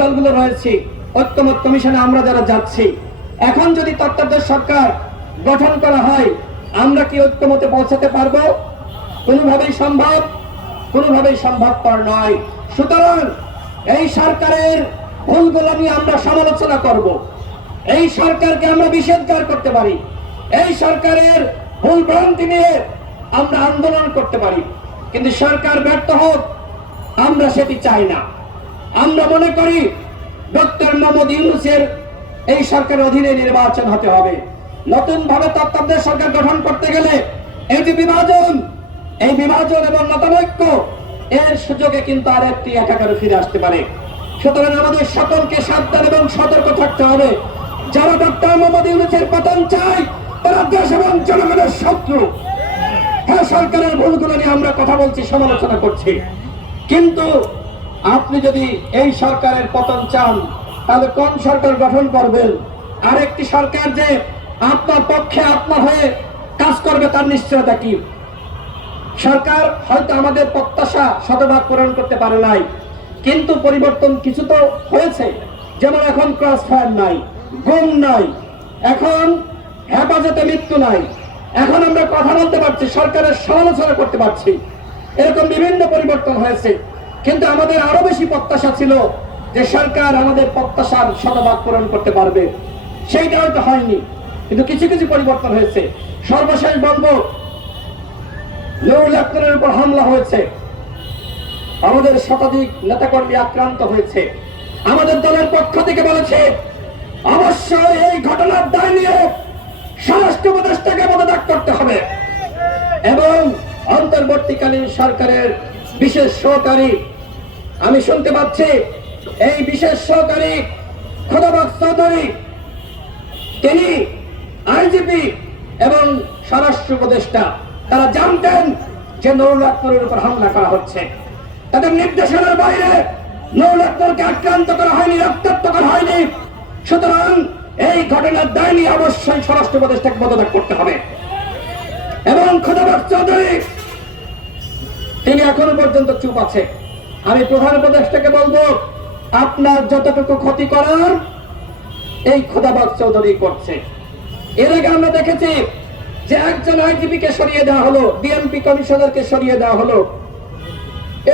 দলগুলো রয়েছে ঐক্যমত কমিশনে আমরা যারা যাচ্ছি, এখন যদি তত্ত্বাবধায়ক সরকার গঠন করা হয়, আমরা কি ঐক্যমতে পৌঁছাতে পারব? কোনোভাবেই সম্ভব, কোনোভাবেই সম্ভবপর নয়। সুতরাং এই সরকারের ভুলগুলো নিয়ে আমরা সমালোচনা করব। এই সরকারকে আমরা নিষেধকার করতে পারি। এই সরকারের ভুল ভ্রান্তি নিয়ে আমরা আন্দোলন করতে পারি। কিন্তু সরকার ব্যর্থ হোক, আমরা সেটি চাই না। আমরা মনে করি ডক্টর মোহাম্মদ ইউনুসের এই সরকারের অধীনে নির্বাচন হতে হবে। নতুন ভাবে তত্ত্বাবধায়ক সরকার গঠন করতে গেলে এই যে বিভাজন। এই বিভাজন এবং মতানৈক্য, এর সুযোগে কিন্তু আর একটি একাকারে ফিরে আসতে পারে। সুতরাং আমাদের সকলকে সাবধান এবং সতর্ক থাকতে হবে। যারা ডক্টর মোহাম্মদ ইউনুসের পতন চায়, তারা দেশ এবং জনগণের শত্রু। হ্যাঁ সরকারের ভুলগুলো নিয়ে আমরা কথা বলছি, সমালোচনা করছি। কিন্তু আপনি যদি এই সরকারের পতন চান, তাহলে কোন সরকার গঠন করবেন? আরেকটি সরকার যে আপনার পক্ষে আপনার হয়ে কাজ করবে, তার নিশ্চয়তা কি? সরকার হয়তো আমাদের প্রত্যাশা শতভাগ পূরণ করতে পারে নাই, কিন্তু পরিবর্তন কিছু তো হয়েছে, যেমন এখন ক্রস ফায়ার নাই গুম নাই, এখন হেফাজতে মৃত্যু নাই। এখন আমরা কথা বলতে পারছি, সরকারের সমালোচনা করতে পারছি। এরকম বিভিন্ন পরিবর্তন হয়েছে। কিন্তু আমাদের আরও বেশি প্রত্যাশা ছিল যে সরকার আমাদের প্রত্যাশার শতভাগ পূরণ করতে পারবে। সেইটা হয়তো হয়নি, কিন্তু কিছু কিছু পরিবর্তন হয়েছে। সর্বশেষ বলব নুরুল আক্তারের উপর হামলা হয়েছে। আমাদের শতাধিক নেতাকর্মী আক্রান্ত হয়েছে। আমাদের দলের পক্ষ থেকে বলেছে, অবশ্যই এই ঘটনার দায় নিয়ে স্বরাষ্ট্র উপদেষ্টাকে পদত্যাগ করতে হবে। এবং অন্তর্বর্তীকালীন সরকারের বিশেষ সহকারী আমি শুনতে পাচ্ছি এই বিশেষ সহকারী খোদাবাগ চৌধুরী। তিনি আইজিপি এবং স্বরাষ্ট্র উপদেষ্টা। তারা জানতেন যে নুরুল আকবরের উপর হামলা করা হচ্ছে। তাদের নির্দেশনার বাইরে নুরুল আকবরকে আক্রান্ত করা হয়নি, রক্তাক্ত করা হয়নি। সুতরাং এই ঘটনার দায় নিয়ে অবশ্যই স্বরাষ্ট্র উপদেষ্টাকে পদত্যাগ করতে হবে। এবং খোদাবাগ চৌধুরী, তিনি এখনও পর্যন্ত চুপ আছে। আমি প্রধান উপদেষ্টাকে বলব, আপনার যতটুকু ক্ষতি করার, এই খোদাবাগ চৌধুরী করছে। এর আগে আমরা দেখেছি যে একজন আইজিপি কে সরিয়ে দেওয়া হলো ডিএমপি কমিশনারকে সরিয়ে দেওয়া হলো।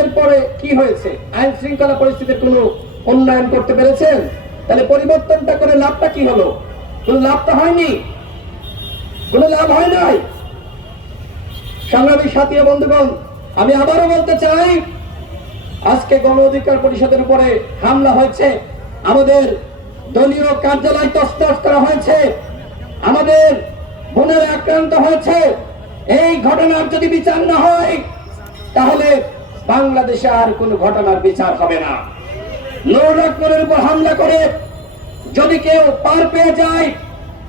এরপরে কি হয়েছে? আইন শৃঙ্খলা পরিস্থিতির কোনো উন্নয়ন করতে পেরেছেন? তাহলে পরিবর্তনটা করে লাভটা কি হলো? কোনো লাভটা হয়নি। কোনো লাভ হয় নাই। সংগ্রামী সাথী বন্ধুগণ, আমি আবারও বলতে চাই আজকে গণ অধিকার পরিষদের উপরে হামলা হয়েছে। আমাদের দলীয় কার্যালয় তস্তস করা হয়েছে। আমাদের বোনের আক্রান্ত হয়েছে। এই ঘটনার যদি বিচার না হয়, তাহলে বাংলাদেশে আর কোনো ঘটনার বিচার হবে না। নুরুল উপর হামলা করে যদি কেউ পার পেয়ে যায়,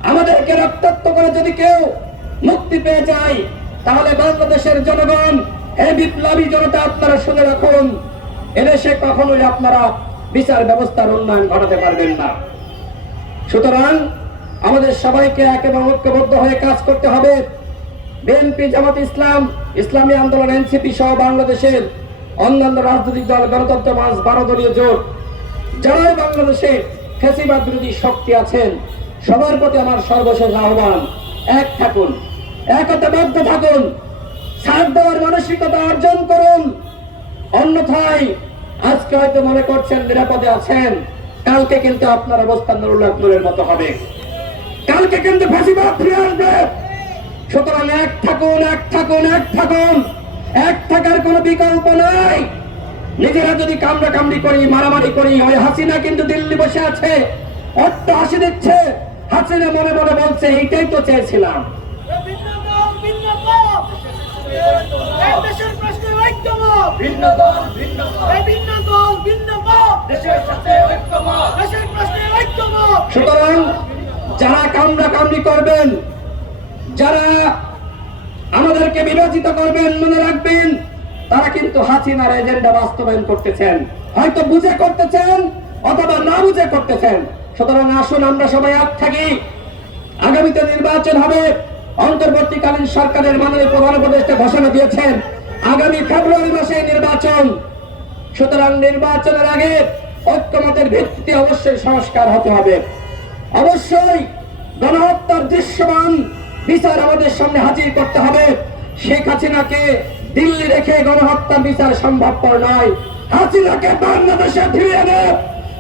আমাদেরকে রক্তাক্ত করে যদি কেউ মুক্তি পেয়ে যায়, তাহলে বাংলাদেশের জনগণ, এই বিপ্লবী জনতা আপনারা শুনে রাখুন। এদেশে কখনোই আপনারা বিচার ব্যবস্থার উন্নয়ন ঘটাতে পারবেন না। সুতরাং আমাদের সবাইকে একেবারে ঐক্যবদ্ধ হয়ে কাজ করতে হবে। বিএনপি জামাত ইসলাম, ইসলামী আন্দোলন এনসিপি সহ বাংলাদেশের অন্যান্য রাজনৈতিক দল, গণতন্ত্র মাস বারো দলীয় জোট, যারাই বাংলাদেশে ফেসিবাদ বিরোধী শক্তি আছেন, সবার প্রতি আমার সর্বশেষ আহ্বান, এক থাকুন, একতাবদ্ধ থাকুন, সাথ দেওয়ার মানসিকতা অর্জন করুন। অন্যথায় আজকে হয়তো মনে করছেন নিরাপদে আছেন। কালকে কিন্তু আপনার অবস্থান নুরুল আকবরের মতো হবে। কালকে কিন্তু ফাঁসিবাদ ফিরে আসবে। সুতরাং এক থাকুন এক থাকুন এক থাকুন। এক থাকার কোনো বিকল্প নাই। নিজেরা যদি কামড়া কামড়ি করি, মারামারি করি, ওই হাসিনা কিন্তু দিল্লি বসে আছে। অট্ট হাসি দিচ্ছে। হাসিনা মনে মনে বলছে, এইটাই তো চেয়েছিলাম। ভিন্ন দল ভিন্ন ভিন্ন দল ভিন্ন মত। দেশের সাথে ঐক্যমত। দেশের প্রশ্নে ঐক্যমত। সুতরাং যারা কামড়া কামড়ি করবেন যারা আমাদেরকে বিভাজিত করবেন মনে রাখবেন তারা কিন্তু হাসিনার এজেন্ডা বাস্তবায়ন করতেছেন। হয়তো বুঝে করতেছেন অথবা না বুঝে করতেছেন। সুতরাং আসুন আমরা সবাই এক থাকি। আগামীতে নির্বাচন হবে। অন্তর্বর্তীকালীন সরকারের মাননীয় প্রধান উপদেষ্টা ঘোষণা দিয়েছেন। আগামী ফেব্রুয়ারি মাসে নির্বাচন। সুতরাং নির্বাচনের আগে ঐক্যমতের ভিত্তিতে অবশ্যই সংস্কার হতে হবে। অবশ্যই গণহত্যার দৃশ্যমান বিচার আমাদের সামনে হাজির করতে হবে। শেখ হাসিনাকে দিল্লি রেখে গণহত্যার বিচার সম্ভবপর নয়। হাসিনাকে বাংলাদেশে ফিরিয়ে এনে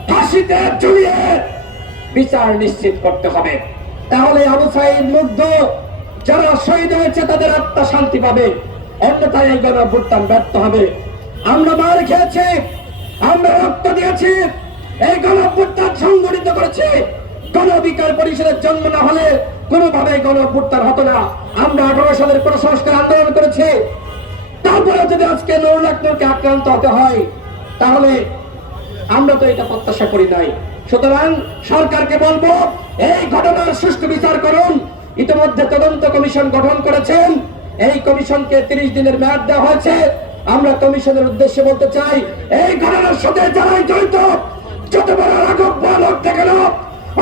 ফাঁসিতে ঝুলিয়ে বিচার নিশ্চিত করতে হবে। তাহলে আবু সাইদ মুগ্ধ, যারা শহীদ হয়েছে তাদের আত্মা শান্তি পাবে। অন্যথায় এই গণভুত্থান ব্যর্থ হবে। আমরা মার খেয়েছি, আমরা রক্ত দিয়েছি, এই গণভুত্থান সংগঠিত করেছি। গণবিকার পরিষদের জন্ম না হলে কোনোভাবে গণভুত্থান হতো না। আমরা আঠারো সালের কোন সংস্কার আন্দোলন করেছি। তারপরে যদি আজকে নুরুল আকমলকে আক্রান্ত হতে হয়, তাহলে আমরা তো এটা প্রত্যাশা করি নাই। সুতরাং সরকারকে বলব, এই ঘটনার সুষ্ঠু বিচার করুন। ইতিমধ্যে তদন্ত কমিশন গঠন করেছেন। এই কমিশনকে তিরিশ দিনের মেয়াদ দেওয়া হয়েছে। আমরা কমিশনের উদ্দেশ্যে বলতে চাই, এই ঘটনার সাথে যারাই জড়িত, যত বড় রাঘব বালক দেখেন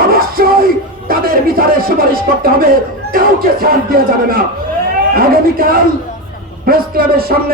অবশ্যই তাদের বিচারে সুপারিশ করতে হবে। কাউকে ছাড় দেওয়া যাবে না। আগামীকাল প্রেস ক্লাবের সামনে